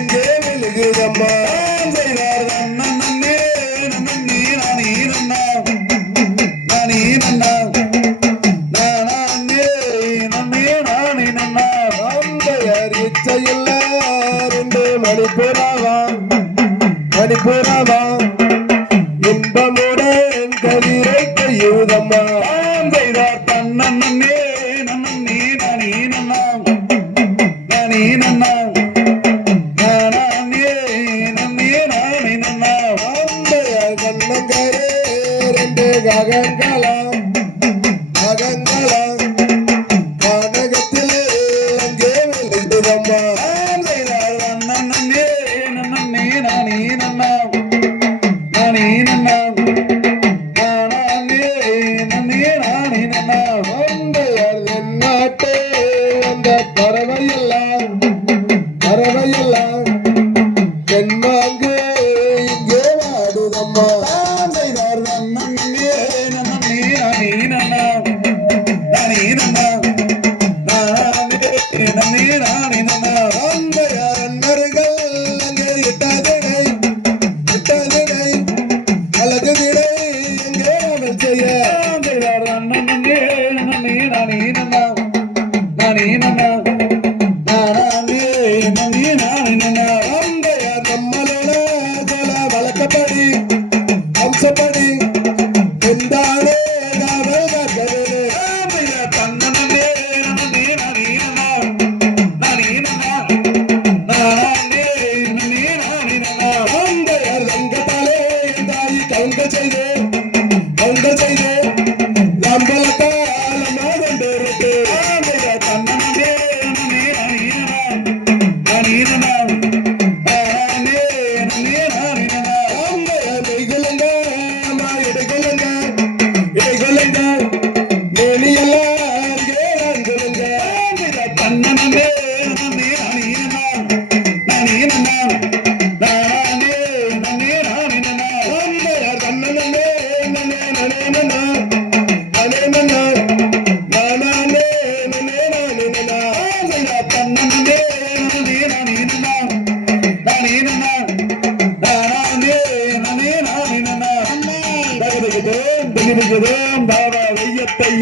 எங்கே விழுகுதம்மா மணிப்புறவா இன்பமுடன் கதிரை கையுதம்மா செய்தார் தன்னே நன்னே நானே நன்னா நானே நன்னா நானே நன்னே நானே நன்னா கண்ணங்கரே ரெண்டு ககங்கலாம் அகங்கலாம் கானகத்தில் அங்கே விழுந்ததம்மா பறவையெல்லாம் தென்மாங்கு இங்கே வாடுதம்மா அழகு விடை எங்கே செய்ய வழக்கப்படி அம்சப்படி எந்தானே கவுங்க செய்து அம்பலத்தால் மாதம்